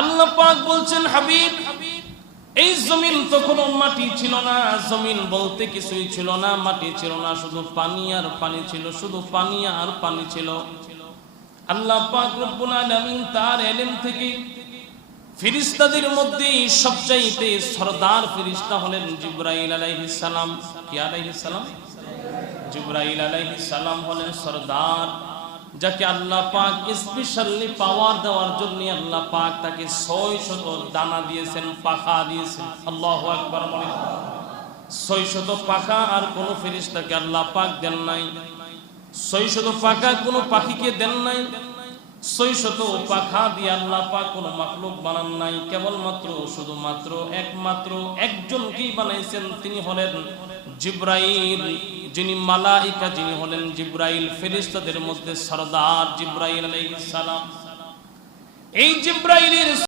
আল্লাহ পাক বলছেন, হাবিব, এই জমিন তো কোনো মাটি ছিল না, জমিন বলতে কিছুই ছিল না, মাটি ছিল না, শুধু পানি আর পানি ছিল, শুধু পানি আর পানি ছিল। আল্লাহ পাক রব্বুল আলামিন তার ইলম থেকে ফেরেশতাদের মধ্যে সবচাইতে সরদার ফেরেশতা হলেন জিবরাইল আলাইহিস সালাম। কি আলাইহিস সালাম? জিবরাইল আলাইহিস সালাম হলেন সরদার, যাকে আল্লাহ পাক স্পেশালি পাওয়ার দেওয়ার জন্য আল্লাহ পাক তাকে 600 দানা দিয়েছেন, পাখা দিয়েছেন। আল্লাহু আকবার বলেন। 600 পাখা আর কোন ফেরেশতাকে আল্লাহ পাক দেন নাই। 600 পাখা কোন পাখিকে দেন নাই। 600 পাখা দিয়ে আল্লাহ পাক কোন মাখলুক বানান নাই। কেবলমাত্র শুধুমাত্র একমাত্র একজনকেই বানাইছেন, তিনি হলেন জিবরাইল, যিনি মালাইকা, যিনি হলেন জিবরাইল, ফেরেশতাদের মধ্যে সরদার জিবরাইল আলাইহিস সালাম। এই জিবরাইলের